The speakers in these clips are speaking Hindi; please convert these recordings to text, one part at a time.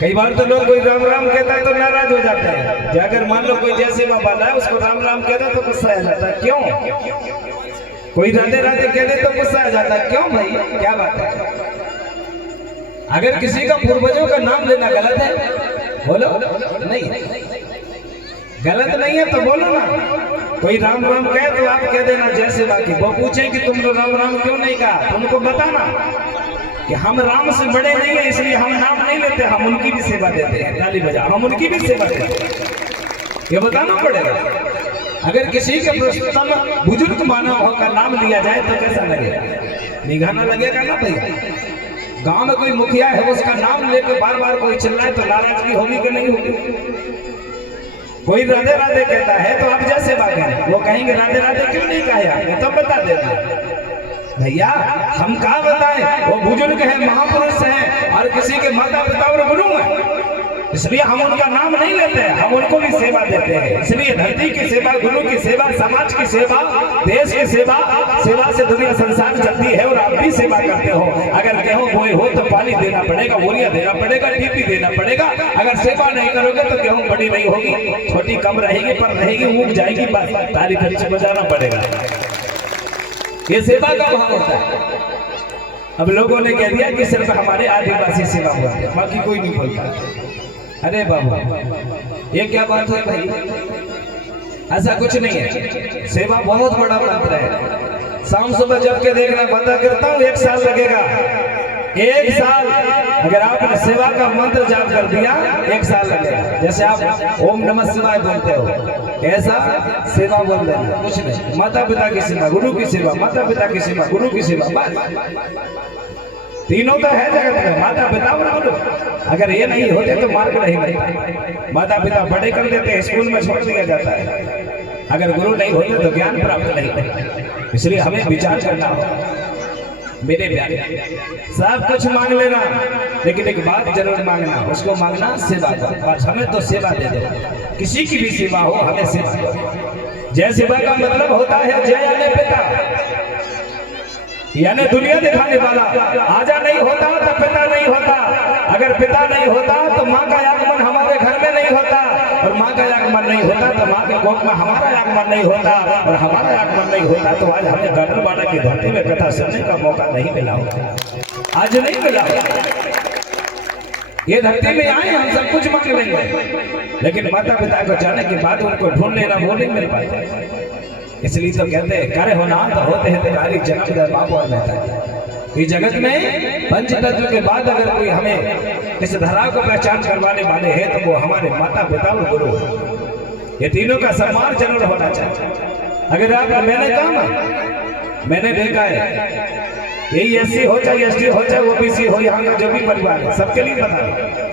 कई बार तो लोग कोई राम राम कहता है तो नाराज हो जाता है, अगर मान लो कोई जैसे बाबा है उसको राम राम कहता है तो गुस्सा आ जाता है, क्यों? कोई राधे राधे कह दे तो गुस्सा आ जाता है, क्यों भाई, क्या बात है? अगर किसी का पूर्वजों का नाम लेना गलत है, बोलो नहीं, गलत नहीं है तो बोलो ना। कोई राम राम कहे तो आप कह देना जय सेवा की। वो पूछे कि तुम राम राम क्यों नहीं कहा, तुमको बताना कि हम राम से बड़े नहीं है इसलिए हम नाम नहीं लेते, हम उनकी भी सेवा देते हैं, ताली बजा, हम उनकी भी सेवा देते हैं, ये बताना पड़ेगा। अगर किसी के प्रस्तुतम बुजुर्ग मानव का नाम लिया जाए तो कैसा लगेगा, निगाना लगेगा ना भैया। गांव में कोई मुखिया है उसका नाम लेकर बार बार कोई चिल्लाए तो नाराजगी होगी कि नहीं होगी? कोई राधे राधे कहता है तो आप जैसे बात करें, वो कहेंगे राधे राधे क्यों नहीं कहा आपने, तो बता देना भैया, हम कहा बताएं, वो बुजुर्ग है, महापुरुष है और किसी के माता पिता और गुरु है, इसलिए हम उनका नाम नहीं लेते हैं, हम उनको भी सेवा देते हैं। इसलिए धरती की सेवा, गुरु की सेवा, समाज की सेवा, देश की सेवा, सेवा से दुनिया संसार चलती है और आप भी सेवा करते हो। अगर गेहूं बोए हो तो पानी देना पड़ेगा, यूरिया देना पड़ेगा, टीपी देना पड़ेगा। अगर सेवा नहीं करोगे तो गेहूं बड़ी नहीं होगी, छोटी कम रहेगी पर रहेगी, उग जाएगी, बस ताली खर्च बजाना पड़ेगा। ये सेवा का भाव होता है। अब लोगों ने कह दिया कि सिर्फ हमारे आदिवासी सेवा हुआ है, बाकी कोई नहीं बोलता। अरे बाबा ये क्या बात है भाई, ऐसा कुछ नहीं है। सेवा बहुत बड़ा मंत्र है। शाम सुबह जब के देखना पता करता हूँ, 1 साल लगेगा, 1 साल अगर आपने सेवा का मंत्र जाप कर दिया 1 साल लगेगा। जैसे आप ओम नमः शिवाय बोलते हो, ऐसा सेवा बोल देना, कुछ नहीं। माता पिता की सेवा, गुरु की सेवा, माता पिता की सेवा, गुरु की सेवा, तीनों तो है जगत में, माता पिता और गुरु। अगर ये नहीं होते तो मार्ग नहीं बनता। माता पिता बड़े कर देते हैं, स्कूल में छोड़ दिया जाता है। अगर गुरु नहीं होते तो ज्ञान प्राप्त नहीं होता। इसलिए हमें विचार करना होगा। मेरे प्यारे, सब कुछ मांग लेना, लेकिन एक बात जरूर मांगना, उसको मांगना सेवा का। बस हमें तो सेवा दे दो, किसी की भी सेवा हो हमें सेवा दो। जय सेवा का मतलब होता है जय यानी पिता, यानी दुनिया दिखाने वाला। आजा नहीं होता तो पिता नहीं होता, अगर पिता नहीं होता तो माँ का आगमन हमारे घर में नहीं होता, और माँ का आगमन नहीं होता तो माँ के कोख में हमारा आगमन नहीं होता, और हमारा आगमन नहीं होता तो आज हमें गढ़वाड़ा की धरती में कथा सुनने का मौका नहीं मिला होगा, आज नहीं मिला होगा। ये धरती में आए हम सब कुछ मांग लेंगे, लेकिन माता पिता को जाने के बाद उनको ढूंढ लेना वो नहीं मिल पाता। इसलिए तो कहते हैं करे होना तो होते हैं तेरी जन्म दे बाप और महता। इस जगत में पंचतत्व के बाद अगर कोई हमें इस धरा को पहचान करवाने वाले हैं तो वो हमारे माता पिता और गुरु। ये तीनों का सम्मान जरूर होना चाहिए। अगर आप मैंने कहा, मैंने देखा है यही एससी हो चाहे एसटी हो चाहे ओबीसी हो, यहाँ का जो भी परिवार है सबके लिए पता।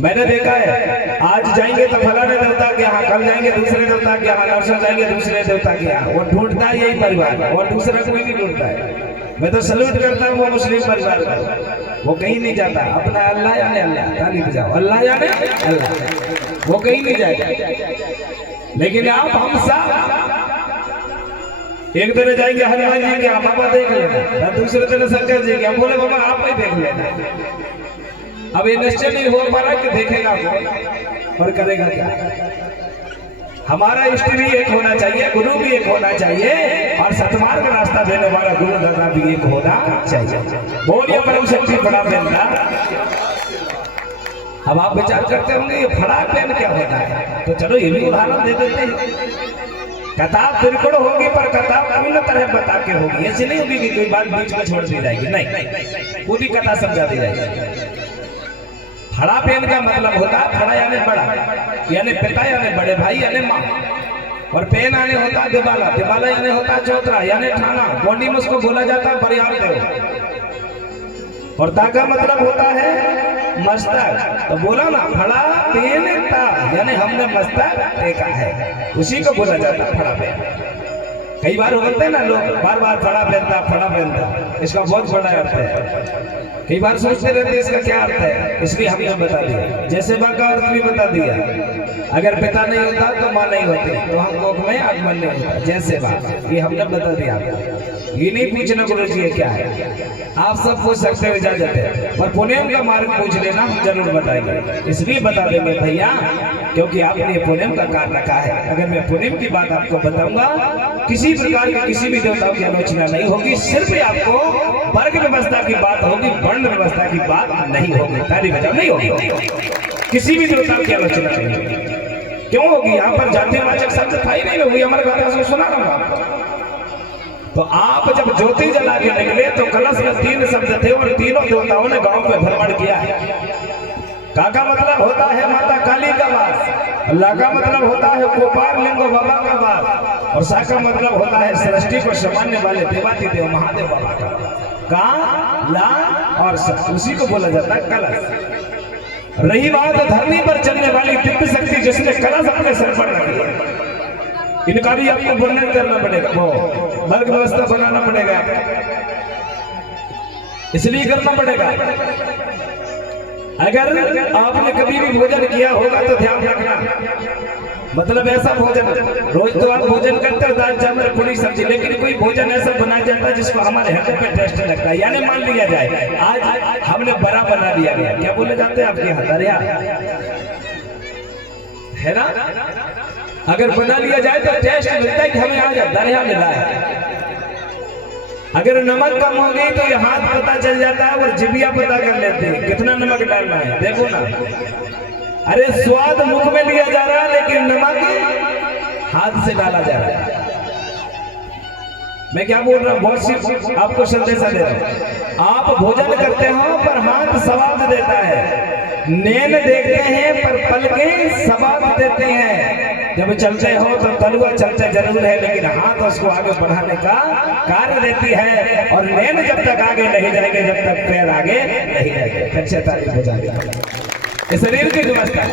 मैंने देखा है आज जाएंगे तो फलाने देवता के यहाँ, कल जाएंगे दूसरे देवता के यहाँ, नरसों जाएंगे दूसरे देवता के यहाँ। वो ढूंढता है यही परिवार और दूसरा कोई नहीं ढूंढता है। मैं तो सल्यूट करता हूँ वो मुस्लिम परिवार का, वो कहीं नहीं जाता, अपना अल्लाह यानी अल्लाह, ताली बजाओ, अल्लाह यानी अल्लाह, वो कहीं नहीं जाएगा। लेकिन आप हम सब एक दिन जाएंगे हनुमान जी के यहाँ, बाबा देख लेना, दूसरे दिन शंकर जी के यहाँ, बोले बाबा आप ही देख लेना। अब ये निश्चय नहीं हो पा रहा कि देखेगा वो और करेगा क्या। हमारा इष्ट भी एक होना चाहिए, गुरु भी एक होना चाहिए, और सतमार्ग रास्ता देने वाला गुरु दादा भी एक होना चाहिए। बोलिए परम शक्ति बड़ा बेनका। अब आप विचार करते होंगे ये फड़ा पेन क्या होता है, तो चलो ये भी उदाहरण दे देते हैं। कताब त्रिकोण होगी पर कताब पूर्ण तरह बता के होगी, ऐसी नहीं होगी कि कोई बात बीच में छोड़ दी जाएगी, नहीं, पूरी कथा समझा दी जाएगी। फड़ा पेन का मतलब होता है फड़ा यानी बड़ा, यानी पिता यानी बड़े भाई यानी माँ, और पेन आने होता है दिवाला, दिवाला यानी होता है चौतरा यानी ठाना, गोंडी में उसको बोला जाता है बरियार देव, और ता का मतलब होता है मस्तक। तो बोला ना फड़ा पेन ता, यानी हमने मस्तक टेका है, उसी को बोला जाता है फड़ा पेन। कई बार होते हैं ना लोग बार बार फड़ा पहनता, इसका बहुत बड़ा अर्थ है। कई बार सोचते रहते इसका क्या अर्थ है, इसलिए हमने बता दिया। जैसे माँ का अर्थ भी बता दिया, अगर पिता नहीं होता तो माँ नहीं होती, तो हम लोग में आगमन नहीं होता। जैसे बात ये हमने बता दिया आपको, ये नहीं पूछना गुरु जी क्या है, आप सब पूछ सकते हो, इजाजत है। और पुण्यम का मार्ग पूछ लेना, हम जरूर बताएंगे। इसलिए बता देंगे भैया क्योंकि आपने पुण्यम का कार्य रखा है। अगर मैं पुण्यम की बात आपको बताऊंगा, किसी प्रकार की किसी भी देवताओं की आलोचना नहीं होगी, सिर्फ आपको वर्ग व्यवस्था की बात होगी, वर्ण व्यवस्था की बात नहीं होगी। ताली बजाओ, नहीं होगी, किसी भी देवताओं की आलोचना नहीं होगी। क्यों होगी? यहाँ पर जातिवाचक शब्द था ही नहीं, होगी हमारे बात सुना रहा हूँ। तो आप जब ज्योति जला के निकले तो कलश में 3 शब्द थे और तीनों देवताओं ने गांव में भ्रमण किया है। काका मतलब होता है माता काली का वास, ला का मतलब होता है कोपार लिंगो बाबा का वास, और सा का मतलब होता है सृष्टि को संभालने वाले देवादिदेव महादेव बाबा का। का, ला और सा, उसी को बोला जाता है कलश। रही बात धरती पर चलने वाली दिव्य शक्ति जिसने कलश अपने सर पर रखी है, इनका भी आपको वर्णन करना पड़ेगा, वो वर्ग व्यवस्था बनाना पड़ेगा, इसलिए करना पड़ेगा। अगर आपने कभी भी भोजन किया होगा तो ध्यान रखना, मतलब ऐसा भोजन, रोज तो आप भोजन करते हो दाल चावल पूरी सब्जी, लेकिन कोई भोजन ऐसा बनाया जाता है जिसको हमारे हृदय पे टेस्ट लगता है। यानी मान लिया जाए आज हमने बड़ा बना दिया गया, क्या बोले जाते हैं आपके यहाँ, दरिया है ना, अगर बना लिया जाए तो टेस्ट मिलता है कि हमें आज दरिया मिला है। अगर नमक कम हो गई तो ये हाथ पता चल जाता है और जिबिया पता कर लेते हैं कितना नमक डालना है। देखो ना, अरे स्वाद मुख में लिया जा रहा है लेकिन नमक हाथ से डाला जा रहा है। मैं क्या बोल रहा हूँ, बहुत सी आपको संदेशा दे रहा हूँ। आप भोजन करते हो पर हाथ स्वाद देता है, नैन देखते हैं पर पलकें स्वाद देते हैं। जब चलते हो तो तलुआ चलते जरूर है, लेकिन हाथ उसको आगे बढ़ाने का कार्य देती है। और नैन जब तक आगे नहीं जाएंगे, जब तक पैर आगे नहीं जाएंगे। फिर से तारीफ हो जाएगी। शरीर की व्यवस्था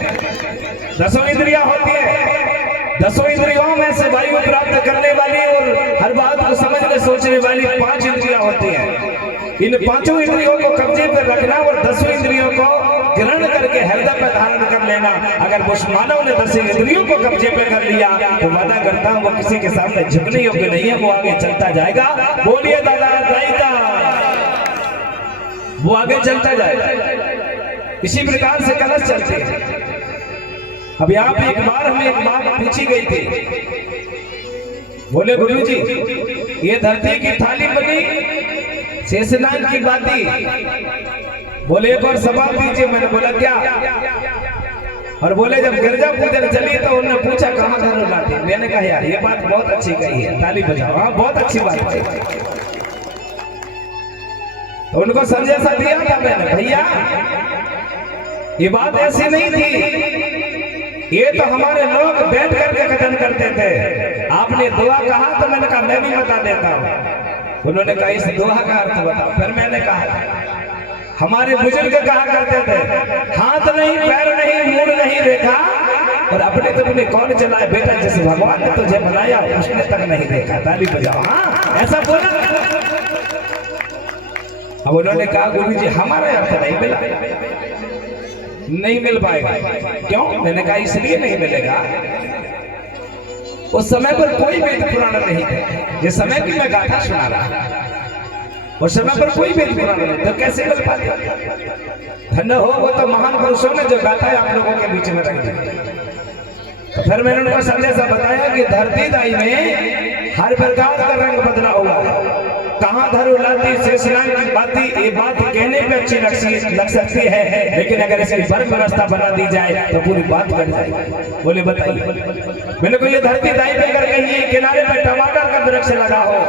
10 इंद्रियां होती है, 10 इंद्रियों में से वायु प्राप्त करने वाली और हर बात को समझने सोचने वाली 5 इंद्रियां होती हैं। इन 5 इंद्रियों को कब्जे पर रखना और 10 इंद्रियों को ग्रहण करके हृदय पर धारण कर लेना। अगर उस मानव ने 10 इंद्रियों को कब्जे पे कर लिया तो वादा करता हूं वो किसी के सामने झुकने योग्य नहीं है, वो आगे चलता जाएगा। बोलिए दादा दाईदा, वो आगे चलता जाएगा। इसी प्रकार से कलश चलते हैं। अब यहाँ पे एक बार हमें एक बात पूछी गई थी, बोले गुरुजी ये धरती की थाली बनी शेषनाग की बाती, बोले एक और सवाल दीजिए। मैंने बोला क्या, और बोले जब गिरजा पूजन चली तो उन्होंने पूछा कहाँ घर लाती। मैंने कहा यार ये बात बहुत अच्छी कही है, ताली बजाओ, हाँ बहुत अच्छी बात है। तो उनको संदेशा दिया था मैंने, भैया ये बात ऐसी नहीं थी, ये तो हमारे लोग बैठ करके कथन करते थे। आपने दुआ कहा तो मैंने कहा मैं भी बता देता हूँ। उन्होंने कहा इस दुआ का अर्थ बताओ। फिर मैंने कहा हमारे बुजुर्ग कहा करते थे, हाथ नहीं पैर नहीं मुंह नहीं देखा और अपने तक में कौन चलाए बेटा, जैसे भगवान ने तुझे बनाया उसने तक नहीं देखा। ताली बजाओ, हाँ ऐसा बोला। अब उन्होंने कहा गुरुजी हमारा अर्थ नहीं मिला, नहीं मिल पाएगा। क्यों? मैंने कहा इसलिए नहीं मिलेगा, उस समय पर कोई वेद पुराण नहीं थे। जिस समय की मैं गाथा सुना रहा, उस समय पर कोई वेद पुराण नहीं, तो कैसे मिल पाते? धन्य हो वो तो महान पुरुषों ने जो गाथा आप लोगों के बीच में रख दी। तो फिर मैंने उनको संदेशा बताया कि धरती दाई में हर प्रकार का रंग बदला हुआ है। कहाँ धरो लाती शेषनाग की बाती, ये बात कहने पे अच्छी लग सकती है, लेकिन अगर इसकी वर्ग व्यवस्था बना दी जाए तो पूरी बात बन जाएगी। बोले बताइए। मैंने को ये धरती दाई पे अगर कहीं किनारे पे टमाटर का वृक्ष लगा हो,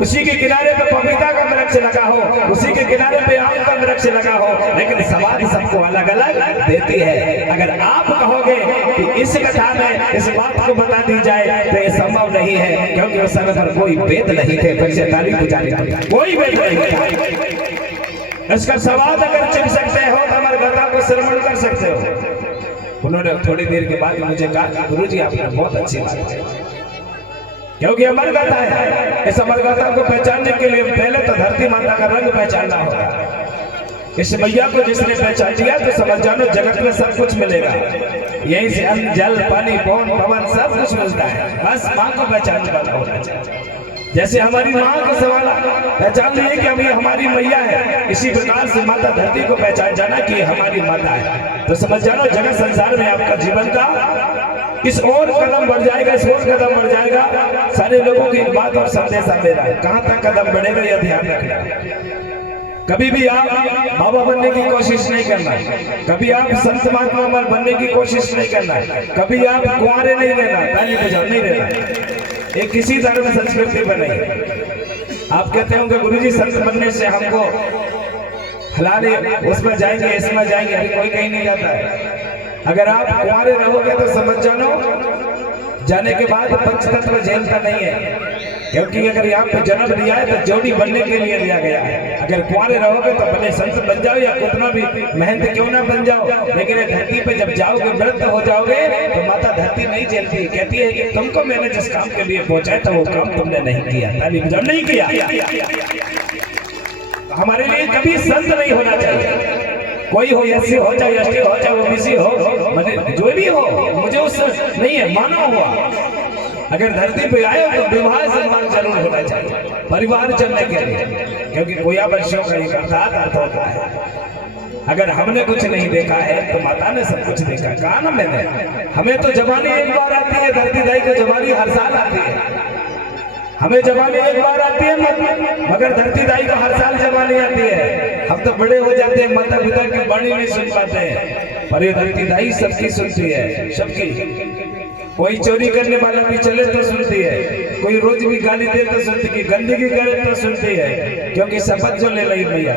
उसी के किनारे पे पपीता का वृक्ष लगा हो, उसी के किनारे पे आम का वृक्ष लगा हो, लेकिन समाज सबको अलग अलग देती है। अगर आप कहोगे कि इस कथा में इस बात को बता दी जाए तो ये संभव नहीं है, क्योंकि उस समय पर कोई वेद नहीं थे। फिर से ताली बजाने कोई वेद नहीं था। इसका स्वाद अगर चिप सकते हो तो हमारे गदा को श्रवण कर सकते हो। उन्होंने थोड़ी देर के बाद मुझे कहा गुरुजी आपने बहुत अच्छी बात की, क्योंकि अमर गाथा है। इस अमर गाथा को पहचानने के लिए पहले तो धरती माता का रंग पहचानना होगा। इस मैया को जिसने पहचान लिया तो समझ जानो जगत में सब कुछ मिलेगा। यहीं से अन्न जल पानी पवन पवन सब कुछ मिलता है। बस माँ को पहचानने वाला होना चाहिए। जैसे हमारी माँ को सवाल पहचान लिए कि अब ये हमारी मैया है, इसी प्रकार से माता धरती को पहचान जाना कि हमारी माता है। तो समझ जानो जगत संसार में आपका जीवन का इस और कदम बढ़ जाएगा, इस और कदम बढ़ जाएगा। सारे लोगों की बात और संदेशा मेरा है, कहाँ तक कदम बढ़ेगा यह ध्यान रखना। कभी भी आप बाबा बनने की कोशिश नहीं करना, कभी आप संत महात्मा बनने की कोशिश नहीं करना, कभी आप कुंवारे नहीं रहना, ताली बजा नहीं रहना। एक किसी धर्म संस्कृति पर नहीं। आप कहते होंगे गुरुजी संत बनने से हमको फलाने उसमें जाएंगे इसमें जाएंगे, अभी कोई कहीं नहीं जाता है। अगर आप कुंवारे रहोगे तो समझ जानो जाने के बाद पंचतत्व झेलता नहीं है, क्योंकि अगर यहाँ पे जन्म लिया है तो जोड़ी बनने के लिए लिया गया है। अगर कुंवारे रहोगे तो भले संत बन जाओ या कितना भी मेहनत क्यों ना बन जाओ, लेकिन धरती पे जब जाओगे वृद्ध हो जाओगे तो माता धरती नहीं झेलती, कहती है कि तुमको मैंने जिस काम के लिए पहुंचाया था वो काम तुमने नहीं किया, ताली बजाओ, नहीं किया। हमारे लिए कभी संत नहीं होना चाहिए। कोई हो एससी हो चाहे एसटी हो चाहे ओबीसी हो, जो भी हो, मुझे उस नहीं है माना हुआ। अगर धरती पे आए तो विवाह सम्मान जरूर होना चाहिए परिवार चलने के लिए, क्योंकि कोया बच्चों का एक अर्थ होता है। अगर हमने कुछ नहीं देखा है तो माता ने सब कुछ देखा। कहा ना मैंने, हमें तो जवानी एक बार आती है, धरती दाई को जवानी हर साल आती है। हमें जवानी एक बार आती है मगर धरती दाई को हर साल जवानी आती है। हम तो बड़े हो जाते हैं, माता पिता की वाणी नहीं सुन पाते हैं, पर ये धरती दाई सबकी सुनती है, सबकी। कोई चोरी करने वाला भी चले तो सुनती है, कोई रोज भी गाली दे तो सुनती है, गंदगी करे तो सुनती है, क्योंकि शपथ जो ले रही मैया।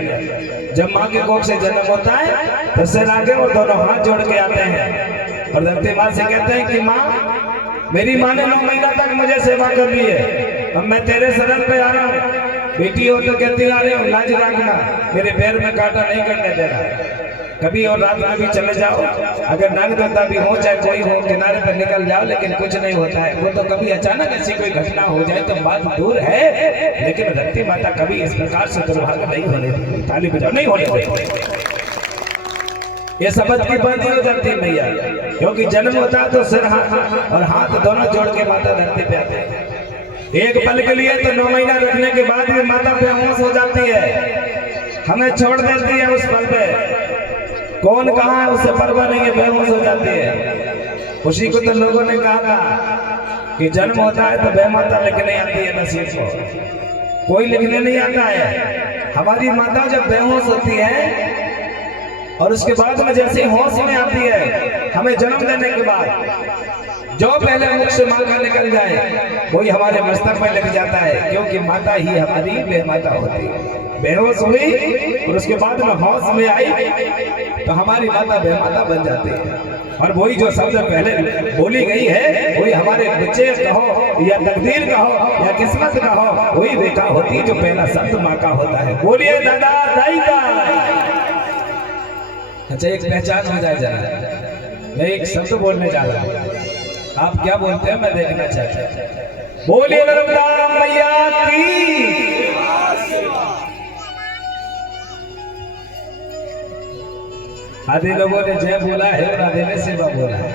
जब माँ के कोख से जन्म होता है तो सिर आगे और दोनों हाथ जोड़ के आते हैं और धरती माँ से कहते हैं कि माँ, मेरी माँ ने 9 महीना तक मुझे सेवा कर ली है, अब मैं तेरे शरण पे आ रहा हूँ। बेटी हो तो कहती आ रही हूँ, लाज रखना, मेरे पैर में कांटा नहीं करने देना। कभी और रात में भी चले जाओ, अगर नाग देवता भी हो चाहे कोई हो, किनारे पर निकल जाओ, लेकिन कुछ नहीं होता है। वो तो कभी अचानक ऐसी कोई घटना हो जाए तो बात दूर है, लेकिन धरती माता कभी इस प्रकार से दुर्भाग्य नहीं होने देती। ताली बजाओ, नहीं होने देती। ये शपथ की बात हो जाती मैया, क्योंकि जन्म होता है तो सिर और हाथ दोनों जोड़ के माता धरती पे आते हैं। एक पल के लिए तो 9 महीना रखने के बाद भी माता बेहोश हो जाती है, हमें छोड़ देती है उस पल पे। कौन कहाँ है उसे परवाह नहीं है, बेहोश हो जाती है। उसी को तो लोगों ने कहा था कि जन्म होता है तो बेमाता लिखने आती है नसीब को, कोई लिखने नहीं आता है। हमारी माता जब बेहोश होती है और उसके बाद में जैसे होश में आती है, हमें जन्म देने के बाद जो पहले मुख से माँ का निकल जाए वही हमारे मस्तक में लग जाता है, क्योंकि माता ही हमारी बेमाता होती है। बेहोश हुई और उसके बाद में होश में आई तो हमारी माता बेमाता बन जाती है। और वही जो शब्द पहले बोली गई है वही हमारे बच्चे कहो या तकदीर का हो या किस्मत का हो, वही बेटा होती है जो पहला शब्द माँ का होता है। बोलिए दादा दाई का। अच्छा, एक पहचान हो जाए जरा, मैं एक शब्द बोलने जा रहा हूँ, आप क्या बोलते हैं मैं देखना चाहता हूँ। बोलिए नर्मदा मैया की। आधे लोगों ने जय बोला है और आधे ने सेवा बोला है।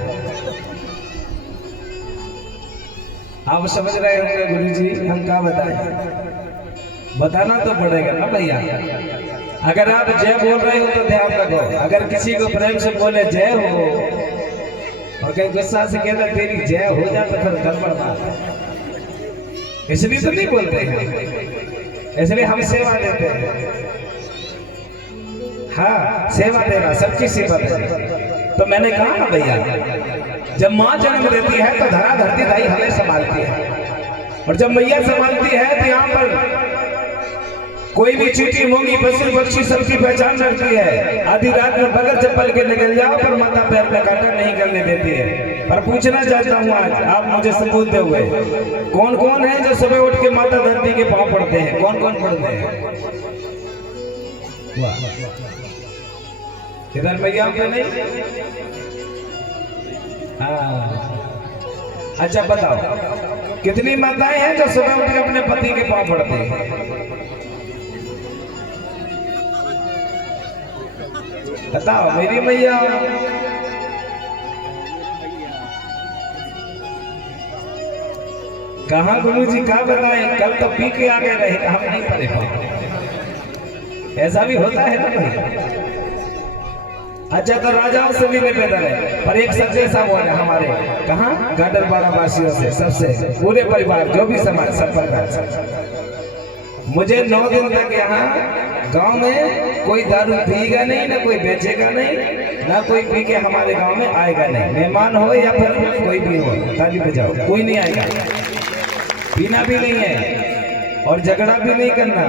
आप समझ रहे होंगे गुरुजी हम क्या बताएं, बताना तो पड़ेगा ना भैया। अगर आप जय बोल रहे हो तो ध्यान रखो, अगर किसी को प्रेम से बोले जय हो और कहीं गुस्सा से कहता तेरी जय हो जाए तो फिर गड़बड़ बात। इसलिए तो नहीं बोलते हैं, इसलिए हम सेवा देते हैं। हाँ, सेवा देना, सबकी सेवा देना। तो मैंने कहा ना भैया, जब माँ जन्म देती है तो धरा धरती दाई हमें संभालती है, और जब मैया संभालती है तो यहाँ पर कोई भी चींटी मूंगी पशु पक्षी सबकी पहचान रखती है। आधी रात में बगैर चप्पल के निकल जाओ पर माता पैर में कांटा नहीं करने देती है। पर पूछना चाहता हूँ आज आप मुझे सबूत दे हुए, कौन कौन है जो सुबह उठ के माता धरती के पांव पड़ते हैं? कौन कौन पड़ते हैं? इधर भैया पे नहीं? हाँ, अच्छा बताओ, कितनी माताएं हैं जो सुबह उठ के अपने पति के पांव पड़ती हैं? बताओ मेरी मैया। कहा गुरु जी का बताएं, कल तो पी के आगे रहे, हम नहीं पढ़े पाए। ऐसा भी होता है ना भाई। अच्छा तो राजाओं से भी निवेदन है, पर एक सच्चे साहब है हमारे कहाँ गाडर बाड़ा वासियों से, सबसे पूरे परिवार जो भी समाज सब प्रकार से, मुझे 9 दिन तक यहाँ गांव में कोई दारू पिएगा नहीं, ना कोई बेचेगा नहीं, ना कोई पी के हमारे गांव में आएगा नहीं। मेहमान हो या फिर कोई भी हो, ताली बजाओ, कोई नहीं आएगा। पीना भी नहीं है और झगड़ा भी नहीं करना,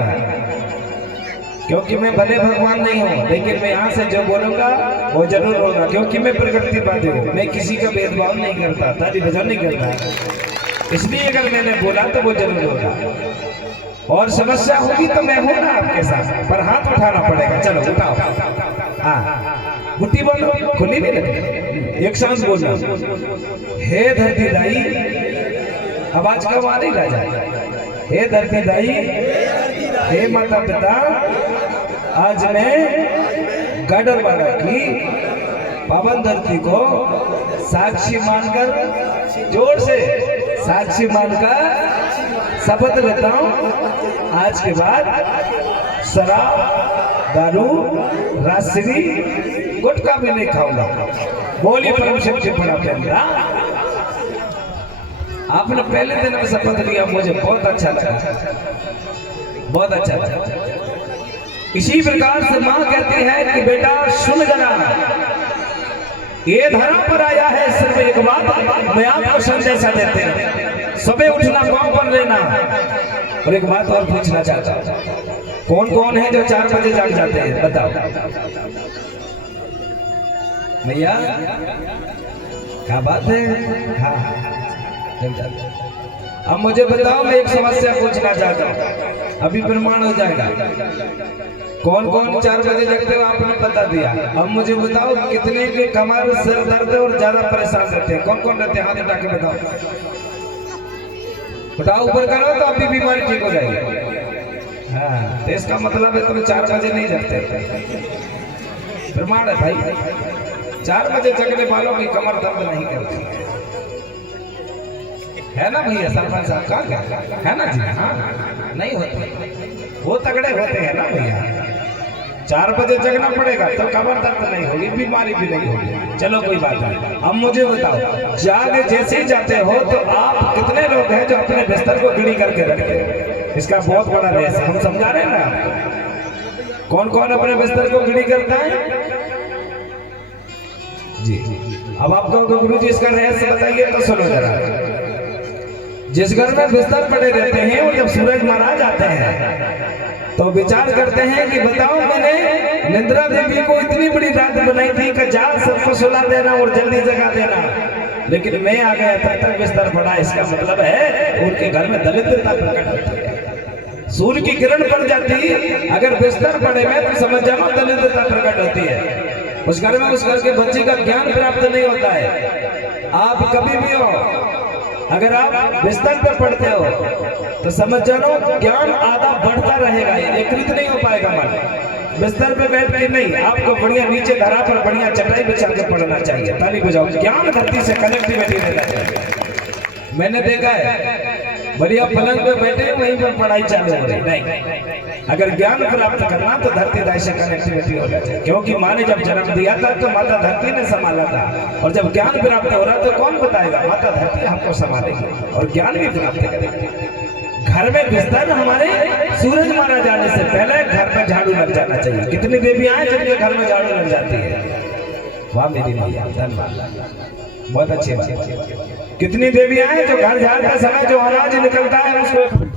क्योंकि मैं भले भगवान नहीं हूँ, लेकिन मैं यहाँ से जो बोलूंगा वो जरूर होगा, क्योंकि मैं प्रकृतिवादी हूँ। मैं किसी का भेदभाव नहीं करता, ताली बजाओ नहीं करता, इसलिए अगर मैंने बोला तो वो जरूर होगा। और समस्या होगी तो मैं हूँ ना आपके साथ, पर हाथ उठाना पड़ेगा। चलो उठाओ, हाँ गुट्टी बोलो, खुली नहीं लगी, एक सांस बोलो। हे धरती दाई, आवाज कब आ रही राजा? हे धरती दाई, हे माता पिता, आज मैं गाडरवाड़ा की पावन धरती को साक्षी मानकर, जोर से साक्षी मानकर शपथ लेता हूँ, आज के बाद शराब, दारू, राजश्री, गुटखा भी नहीं खाऊंगा। बोली परम शक्ति पड़ा। आपने पहले दिन में शपथ लिया, मुझे बहुत अच्छा लगा, बहुत अच्छा लगा। इसी प्रकार से मां कहती है कि बेटा सुन जरा, ये धरा पर आया है सिर्फ एक बात, मैं आपको संदेशा देते हैं। सुबह उठना, गांव पर लेना। और एक बात और पूछना चाहता हूं, कौन कौन है जो 4 बजे जाग जाते हैं? बताओ भैया, क्या बात है? हाँ अब मुझे बताओ, मैं एक समस्या पूछना चाहता हूँ, अभी प्रमाण हो जाएगा। कौन कौन 4 बजे जगते हो आपने बता दिया। अब मुझे बताओ कितने के कमर, सिर दर्द और ज्यादा परेशान रहते हैं? कौन कौन रहते हैं? हाथ उठा के बताओ, उठाओ ऊपर करो तो अभी बीमारी ठीक हो जाएगी। हाँ तो इसका मतलब है तुम 4 बजे नहीं जगते। प्रमाण है भाई, 4 बजे जगने वालों की कमर दर्द नहीं करती है ना भैया? सरपंच साहब का है ना जी? हाँ नहीं होते, वो तगड़े होते हैं ना भैया। 4 बजे जगना पड़ेगा तो कमर दर्द नहीं होगी, बीमारी भी नहीं होगी। चलो कोई बात नहीं। अब मुझे बताओ, जाग जैसे ही जाते हो तो आप कितने लोग हैं जो अपने बिस्तर को गिड़ी करके रखते हैं? इसका बहुत बड़ा रहस्य हम समझा रहे हैं ना आपको। कौन कौन अपने बिस्तर को गिड़ी करता है जी? अब आपको गुरु जी इसका रहस्य बताइए तो सुनो जरा। जिस घर में बिस्तर पड़े रहते हैं और जब सूरज महाराज आते हैं तो विचार करते हैं कि बताओ, मैंने निद्रा देवी को इतनी बड़ी रात बनाई थी कि जा सबको सुला देना और जल्दी जगा देना, लेकिन मैं आ गया था तब बिस्तर पड़ा। इसका मतलब है उनके घर में दरिद्रता प्रकट होती है। सूर्य की किरण पड़ जाती, अगर बिस्तर पड़े में तो समझ जाओ दरिद्रता प्रकट होती है। उस घर में उस घर के बच्चे का ज्ञान प्राप्त नहीं होता है। आप कभी भी हो, अगर आप बिस्तर पर पढ़ते हो तो समझ जाओ ज्ञान आधा बढ़ता रहेगा, एकीकृत नहीं हो पाएगा मन। बिस्तर पे बैठ के नहीं, आपको बढ़िया नीचे धरा पर बढ़िया चटाई बिछा के पढ़ना चाहिए। ताली बजाओ। ज्ञान धरती से कनेक्टिविटी रहना चाहिए। मैंने देखा है बढ़िया पलंग पे बैठे वहीं पर पढ़ाई चालू हो रही नहीं। अगर ज्ञान प्राप्त करना तो धरती दाई से कनेक्टिविटी होना चाहिए, क्योंकि माँ ने जब जन्म दिया था तो माता धरती ने संभाला था, और जब ज्ञान प्राप्त हो रहा तो कौन बताएगा? माता धरती हमको संभालेगी और ज्ञान भी प्राप्त करेगी। घर में बिस्तर हमारे सूरज मारा जाने से पहले घर में झाड़ू लग जाना चाहिए। कितनी देवियां हैं जिनके घर में झाड़ू लग जाती है? वाह मेरी मैया, धन्यवाद, बहुत अच्छी बात। कितनी देवियां हैं जो घर झाड़ते समय जो अनाज निकलता है उसको